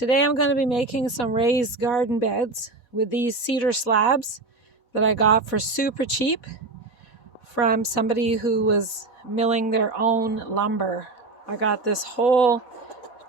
Today I'm going to be making some raised garden beds with these cedar slabs that I got for super cheap from somebody who was milling their own lumber. I got this whole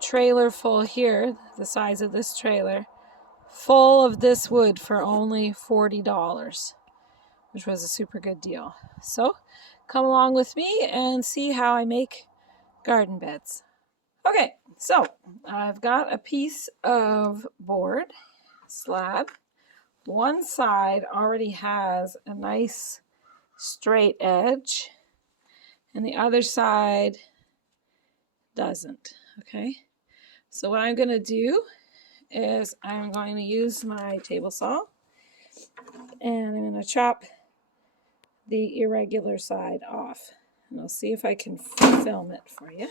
trailer full here, the size of this trailer, full of this wood for only $40, which was a super good deal. So come along with me and see how I make garden beds. Okay, so I've got a piece of board, slab. One side already has a nice straight edge and the other side doesn't. Okay, so what I'm going to do is I'm going to use my table saw and I'm going to chop the irregular side off, and I'll see if I can film it for you.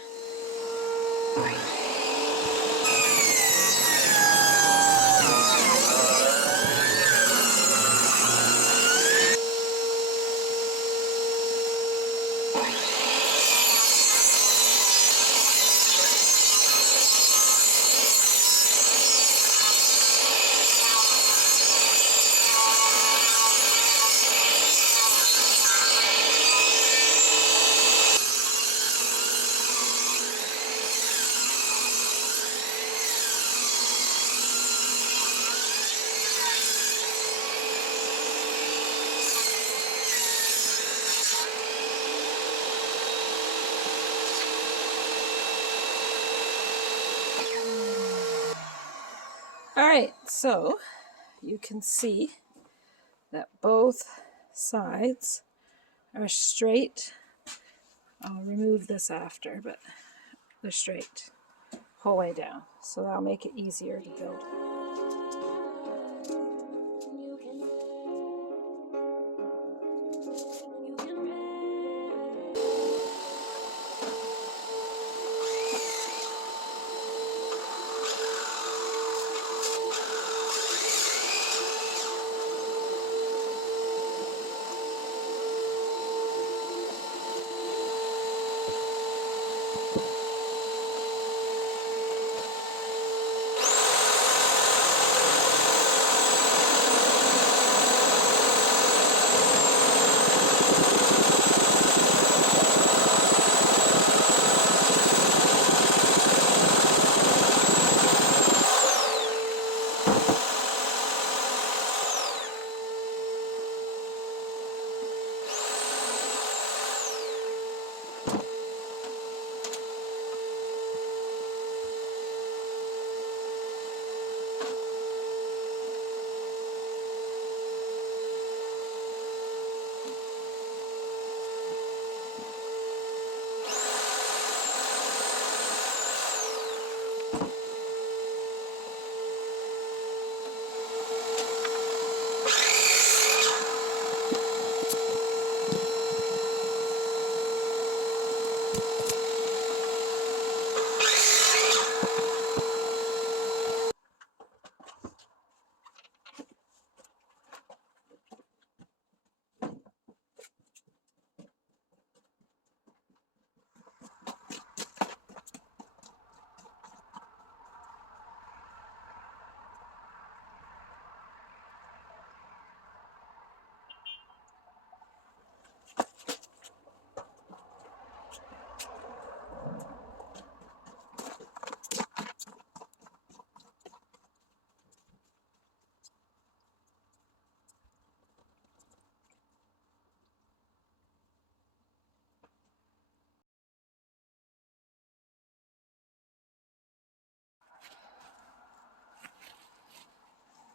Alright, so you can see that both sides are straight. I'll remove this after, but they're straight whole way down, so that'll make it easier to build.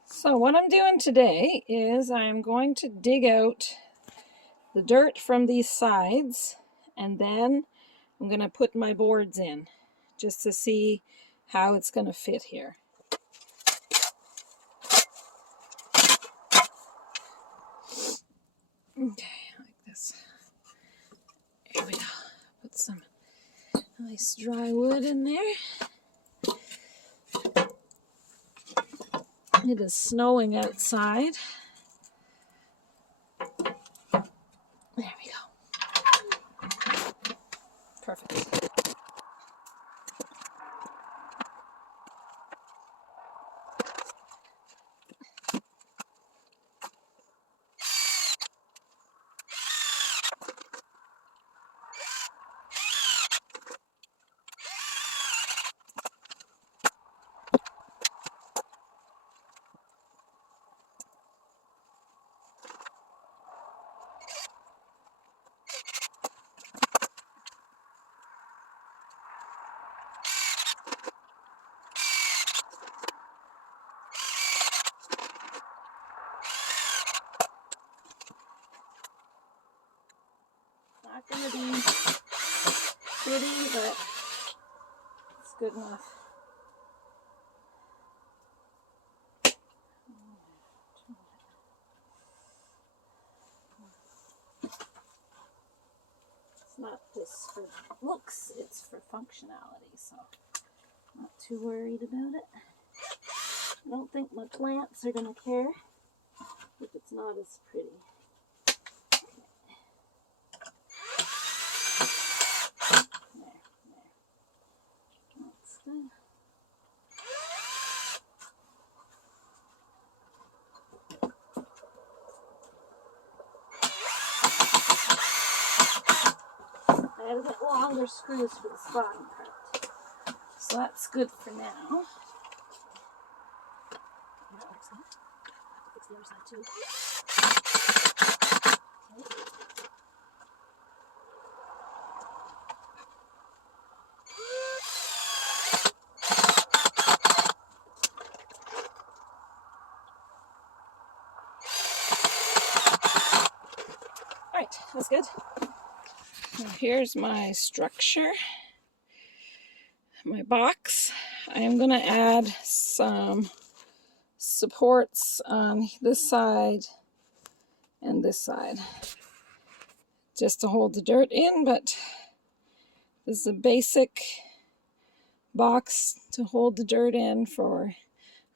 So what I'm doing today is I'm going to dig out the dirt from these sides, and then I'm going to put my boards in just to see how it's going to fit here. Okay, like this. There we go. Put some nice dry wood in there. It is snowing outside. There we go. Perfect. not going to be pretty, but it's good enough. It's not this for looks, it's for functionality, so I'm not too worried about it. I don't think my plants are going to care if it's not as pretty. There. That's good. I had to get longer screws for this bottom part. So that's good for now. That looks good. Fix the other side too. Okay. Alright, that's good. Now here's my structure, my box. I am going to add some supports on this side and this side just to hold the dirt in, but this is a basic box to hold the dirt in for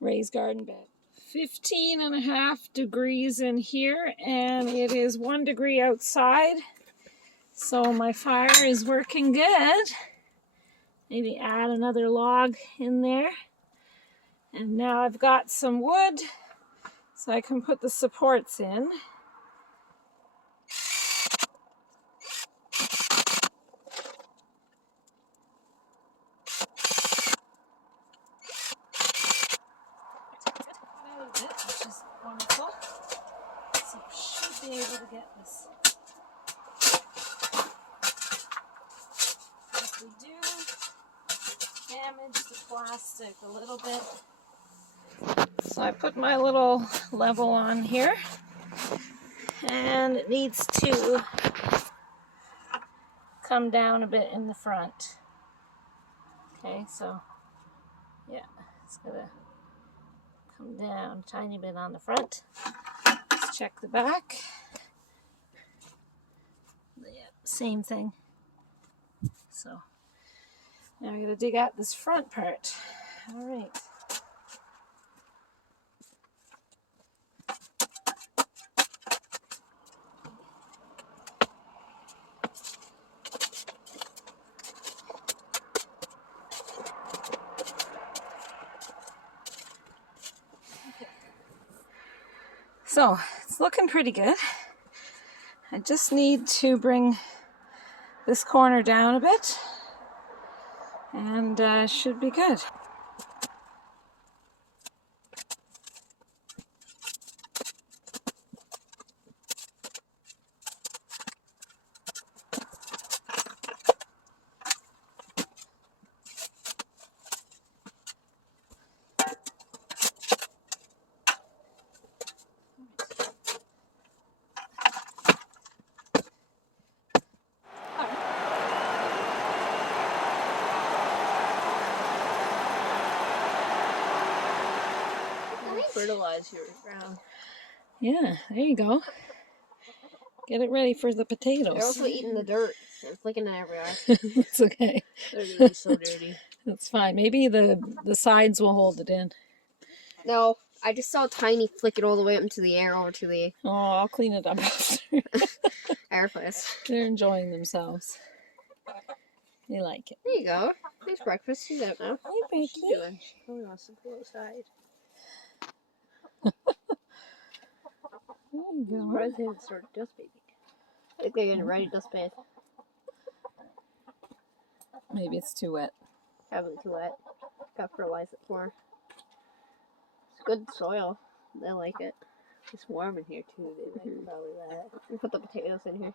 raised garden bed. 15.5 degrees in here, and it is 1 degree outside, so my fire is working good. Maybe add another log in there. And now I've got some wood so I can put the supports in. Which is wonderful. So I should be able to get this. If we do damage the plastic a little bit. So I put my little level on here, and it needs to come down a bit in the front. Okay, so yeah, it's gonna come down a tiny bit on the front. Let's check the back. Yeah, same thing. So now I'm gonna dig out this front part. All right. So it's looking pretty good. I just need to bring this corner down a bit, and should be good. Fertilize your ground. Yeah, there you go. Get it ready for the potatoes. They're also eating the dirt. They're flicking it everywhere. It's okay. They're gonna be so dirty. That's fine. Maybe the sides will hold it in. No, I just saw Tiny flick it all the way up into the air over to the Oh, I'll clean it up after. fireplace. They're enjoying themselves. They like it. There you go. There's breakfast. She's out now. Hey, What's she Becky. doing? She probably wants to go outside. There you go. Surprised they haven't started dust bathing. I think they're getting ready to dust bathe. Maybe it's too wet. Probably too wet. Got to fertilize it more. It's good soil. They like it. It's warm in here too. They like probably that. We put the potatoes in here.